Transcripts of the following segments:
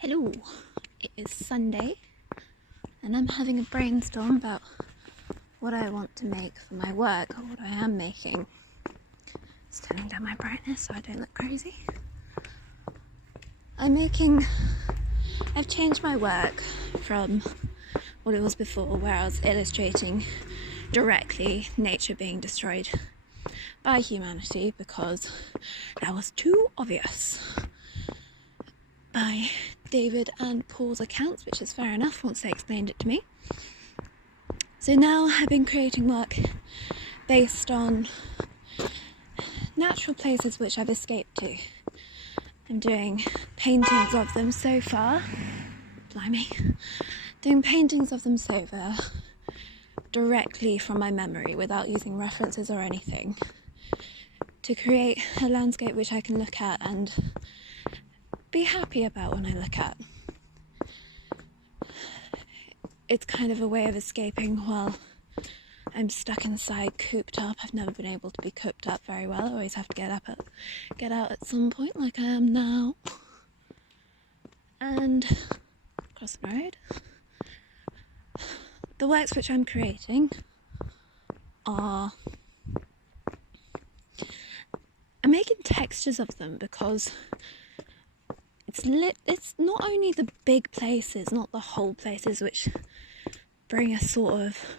Hello, it is Sunday and I'm having a brainstorm about what I want to make for my work, or what I am making. Just turning down my brightness so I don't look crazy. I've changed my work from what it was before, where I was illustrating directly nature being destroyed by humanity because that was too obvious by David and Paul's accounts, which is fair enough once they explained it to me. So now I've been creating work based on natural places which I've escaped to. I'm doing paintings of them so far. Blimey. Doing paintings of them so far directly from my memory without using references or anything, to create a landscape which I can look at and be happy about when I look at. It's kind of a way of escaping while I'm stuck inside, cooped up. I've never been able to be cooped up very well. I always have to get out at some point, like I am now. And across the road. The works which I'm creating are... I'm making textures of them because it's not only the big places, not the whole places, which bring a sort of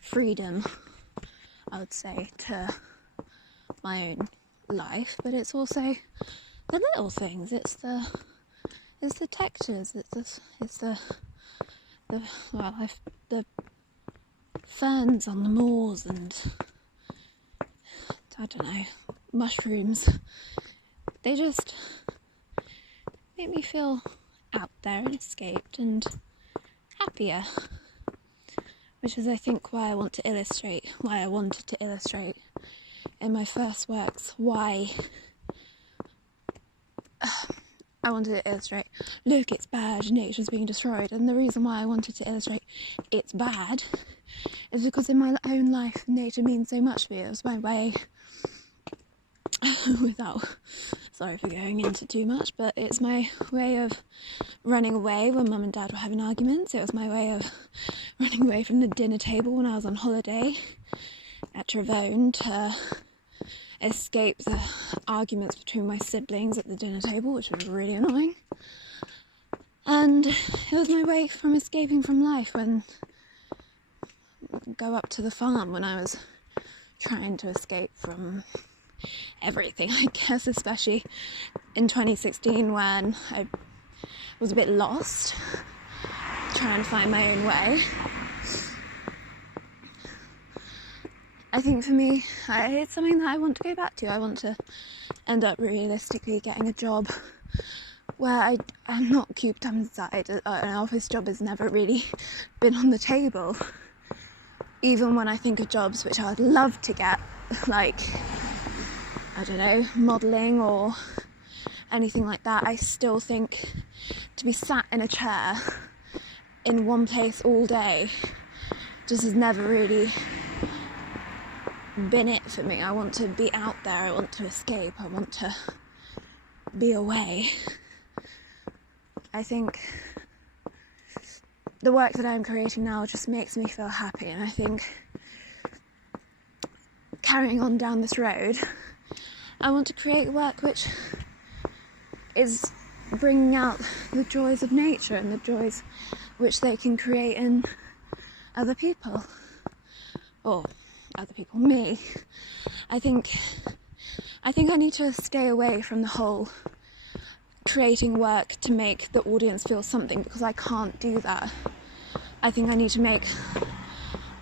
freedom, I would say, to my own life, but it's also the little things. It's the textures. It's the ferns on the moors and I don't know, mushrooms. They just make me feel out there and escaped and happier, which is, I think, why I wanted to illustrate in my first works why I wanted to illustrate, look, it's bad, nature's being destroyed. And the reason why I wanted to illustrate it's bad is because in my own life nature means so much to me. It was my way sorry for going into too much, but it's my way of running away when mum and dad were having arguments. It was my way of running away from the dinner table when I was on holiday at Travone, to escape the arguments between my siblings at the dinner table, which was really annoying. And it was my way from escaping from life when go up to the farm when I was trying to escape from everything, I guess, especially in 2016 when I was a bit lost, trying to find my own way. I think for me, it's something that I want to go back to. I want to end up realistically getting a job where I'm not cooped up inside. An office job has never really been on the table. Even when I think of jobs which I'd love to get, like, I don't know, modelling or anything like that, I still think to be sat in a chair in one place all day just has never really been it for me. I want to be out there, I want to escape, I want to be away. I think the work that I'm creating now just makes me feel happy, and I think carrying on down this road, I want to create work which is bringing out the joys of nature and the joys which they can create in other people, or other people, me. I think I need to stay away from the whole creating work to make the audience feel something, because I can't do that. I think I need to make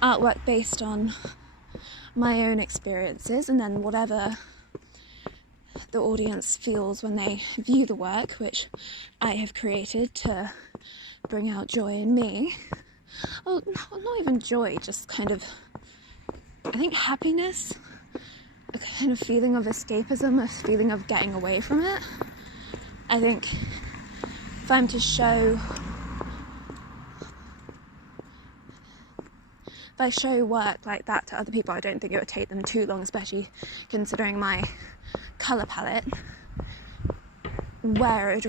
artwork based on my own experiences, and then whatever the audience feels when they view the work which I have created to bring out joy in me. Oh, not even joy, just kind of, I think, happiness, a kind of feeling of escapism, a feeling of getting away from it. I think if I'm to show work like that to other people, I don't think it would take them too long, especially considering my colour palette. where it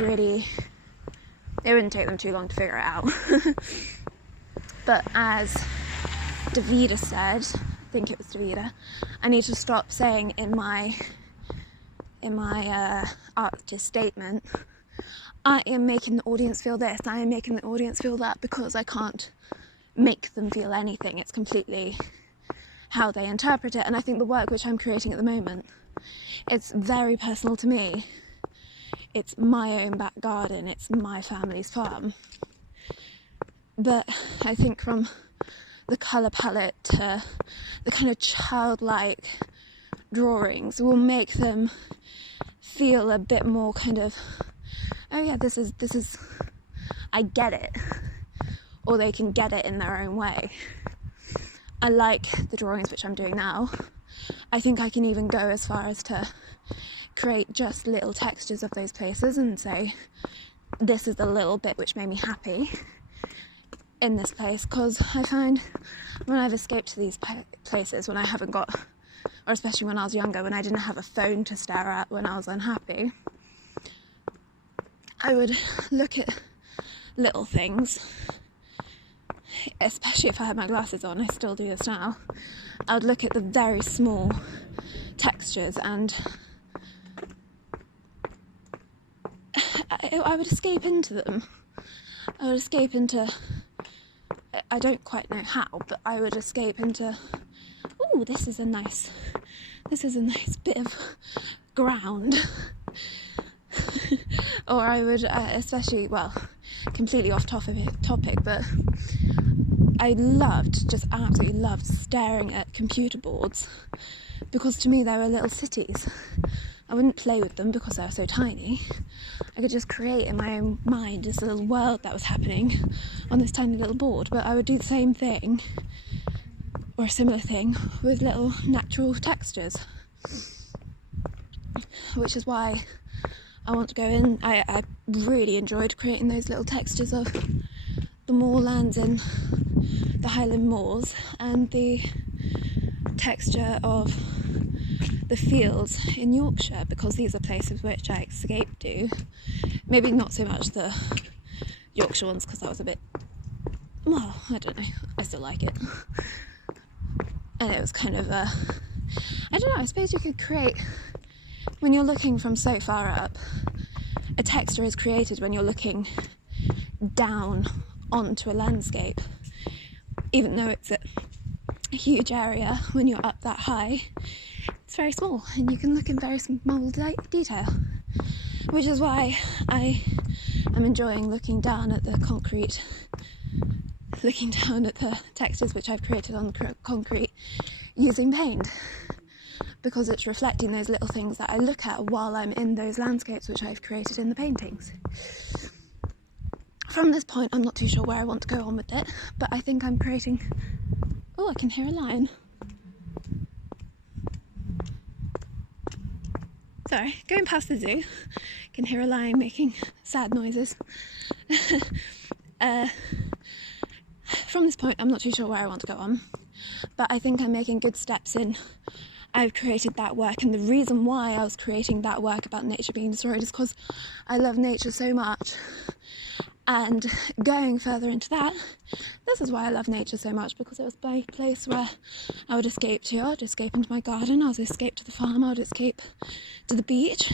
wouldn't take them too long to figure it out. But as Davida said, I think it was Davida, I need to stop saying in my artist statement, I am making the audience feel this, I am making the audience feel that, because I can't make them feel anything. It's completely how they interpret it. And I think the work which I'm creating at the moment, it's very personal to me. It's my own back garden, it's my family's farm. But I think from the colour palette to the kind of childlike drawings will make them feel a bit more kind of, oh yeah, this is I get it, or they can get it in their own way. I like the drawings which I'm doing now. I think I can even go as far as to create just little textures of those places and say, this is the little bit which made me happy in this place, because I find when I've escaped to these places, when I haven't got, or especially when I was younger, when I didn't have a phone to stare at when I was unhappy, I would look at little things, especially if I had my glasses on. I still do this now. I would look at the very small textures and I would escape into them. I would escape into, I don't quite know how, but I would escape into, oh, this is a nice bit of ground. Or I would, especially, well, completely off topic, but I absolutely loved staring at computer boards, because to me they were little cities. I wouldn't play with them because they were so tiny. I could just create in my own mind this little world that was happening on this tiny little board. But I would do the same thing, or a similar thing, with little natural textures, which is why I want to go in. I really enjoyed creating those little textures of the moorlands in the Highland Moors and the texture of the fields in Yorkshire, because these are places which I escaped to. Maybe not so much the Yorkshire ones, because that was a bit, well, I don't know, I still like it. And it was kind of I don't know, I suppose you could create, when you're looking from so far up, a texture is created when you're looking down onto a landscape. Even though it's a huge area, when you're up that high, it's very small and you can look in very small detail, which is why I am enjoying looking down at the concrete, looking down at the textures which I've created on the concrete using paint, because it's reflecting those little things that I look at while I'm in those landscapes which I've created in the paintings. From this point, I'm not too sure where I want to go on with it, but I think I'm creating, oh, I can hear a lion. Sorry, going past the zoo, I can hear a lion making sad noises. From this point, I'm not too sure where I want to go on, but I think I'm making good steps in. I've created that work, and the reason why I was creating that work about nature being destroyed is because I love nature so much. And going further into that, this is why I love nature so much, because it was my place where I would escape to. I would escape into my garden, I would escape to the farm, I would escape to the beach,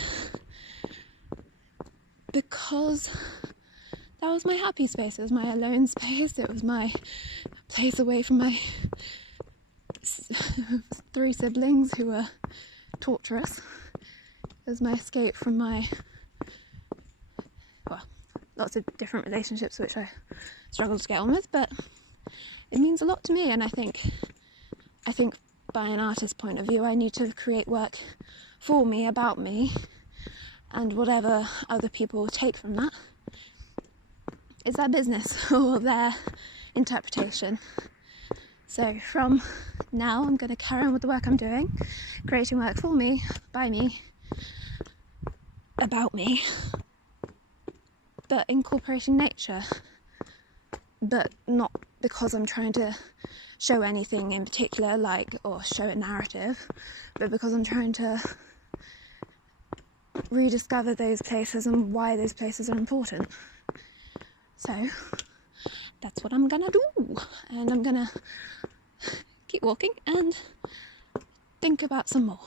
because that was my happy space. It was my alone space. It was my place away from my 3 siblings who were torturous. It was my escape from my, well, lots of different relationships which I struggled to get on with, but it means a lot to me. And I think by an artist's point of view, I need to create work for me, about me, and whatever other people take from that is their business or their interpretation. So from now, I'm going to carry on with the work I'm doing, creating work for me, by me, about me, but incorporating nature, but not because I'm trying to show anything in particular, like, or show a narrative, but because I'm trying to rediscover those places and why those places are important. So that's what I'm gonna do, and I'm gonna keep walking and think about some more.